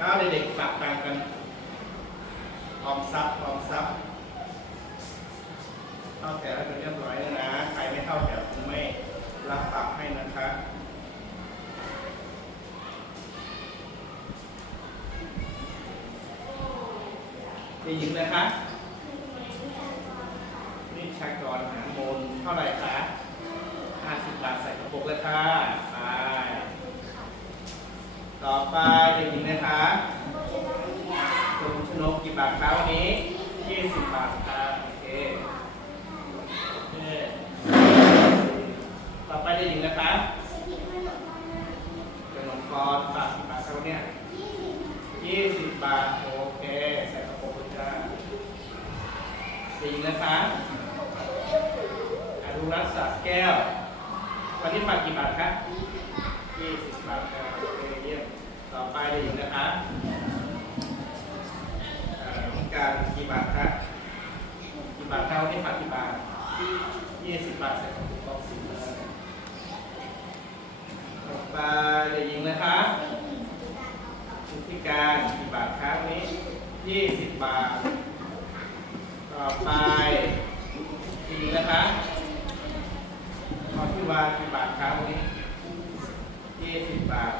อ้าเด็กๆฝากตังกันออมทรัพย์ออมทรัพย์เข้าแถวให้เป็นเรียบร้อยแล้วนะ ใครไม่เข้าแถวผมไม่รับฝากให้นะคะเด็กหญิงเลยคะนี่ชากรหารมนเท่าไหร่คะ50บาทใส่กระปุกเลยค่ะ ต่อไปเด็กหญิงนะคะคุณชนกกี่บาทคะวันนี้20บบาทค่ะโอเคโอเค ต่อไปเด็กหญิงนะคะขนมกรบาทกี่บาทคะวันเนี้ย20บบาทโอเคใส่กระปุกเลยจ้าเด็กหญิงนะคะอนุรักษ์สระแก้ว วันนี้ฝากกี่บาทคะ20บาทครับโอเคเยี่ยม ต่อไปเด็กหญิงนะคะเอ่อต้องการกี่บาทครับกี่บาทครับวันนี้ฝากกี่บาท20บาทใส่ของกองสิเลยต่อไปเด็กหญิงนะคะชุดพิการกี่บาทครับวันนี้20บาทต่อไปเด็กหญิงนะคะขอพี่วากี่บาทครับวันนี้ยี่สิบบาท